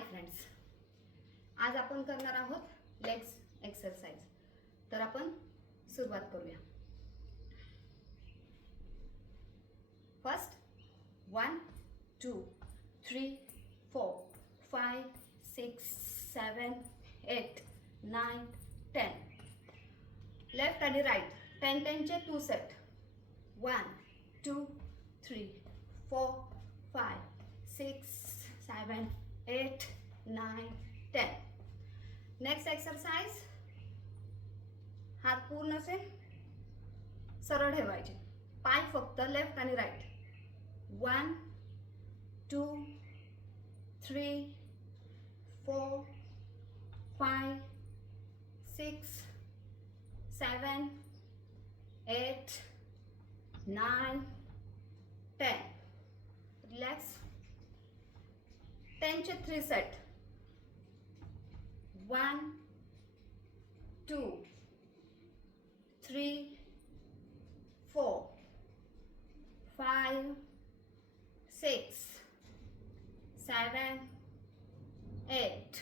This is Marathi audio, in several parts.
हाय फ्रेंड्स, आज आपण करणार आहोत लेग्स एक्सरसाइज. तर आपण सुरुवात करूया. फर्स्ट 1 2 3 4 5 6 7 8 9 10. लेफ्ट आणि राईट 10 चे 2 सेट. 1 2 3 4 5 6 7 8 9 10. नेक्स्ट एक्सरसाइज, हात पूर्ण असे सरळ ठेवायचे, पाय फक्त लेफ्ट आणि राईट. 1 2 3 4 5 6 7 8 9 10. रिलॅक्स. 10 चे 3 सेट. 1 2 3 4 5 6 7 8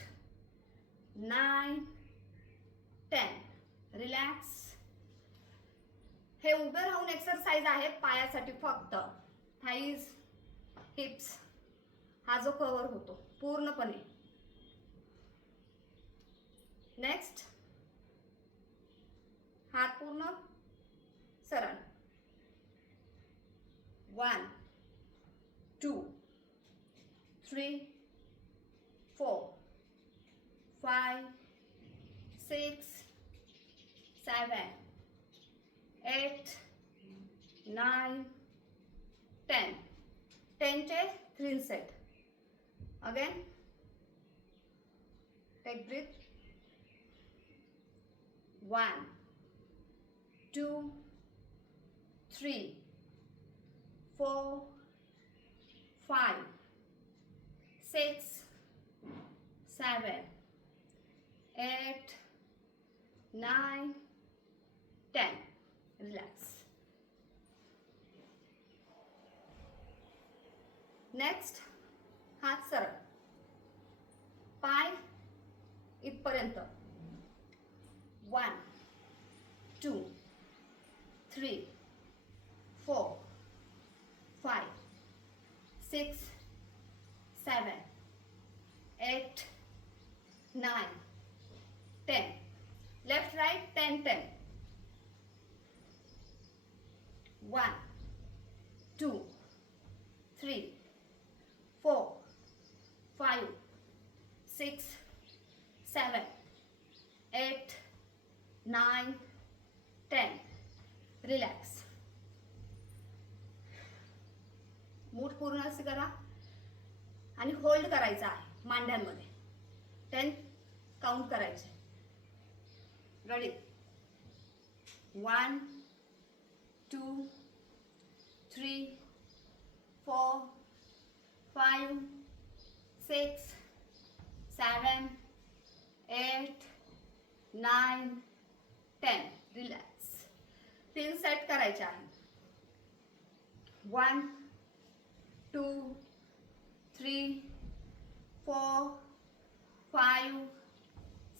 9 10. रिलॅक्स. हे उभे राहून एक्सरसाइज आहे पायासाठी, फक्त थाईज हिप्स हा जो कव्हर होतो पूर्णपणे. नेक्स्ट, हात पूर्ण सरळ. 1 2 3 4 5 6 7 8 9 10. 10 चे 3 set. Again, take breath. 1 2 3 4 5 6 7 8 9 10. Relax. Next, हात सरळ, पाय इथपर्यंत. 1 2 3 4 5 6 7 8 9 10. Left right 10 10. 1 2 3 4 5 6 7 8 9 10. रिलॅक्स. मूठ पूर्ण असे करा आणि होल्ड करायचा आहे मांड्यांमध्ये. 10 काउंट करायचे. रेडी. 1 2 3 4 5 6 7 8 9 10. रिलॅक्स. 3 सेट करायचे आहे. 1 2 3 4 5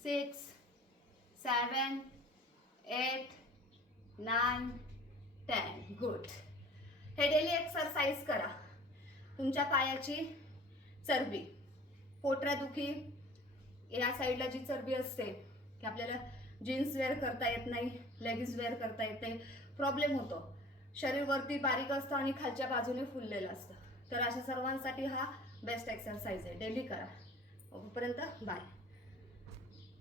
6 7 8 9 10. गुड. हे डेली एक्सरसाइज करा. तुमच्या पायाची चरबी, पोटऱ्यादुखी, या साईडला जी चरबी असते की आपल्याला जीन्स वेअर करता येत नाही, लेगिन्स वेअर करता येत नाही, प्रॉब्लेम होतो. शरीर वरती बारीक असतं आणि खालच्या बाजूने फुललेलं असतं. तर अशा सर्वांसाठी हा बेस्ट एक्सरसाइज आहे. डेली करा. तोपर्यंत बाय.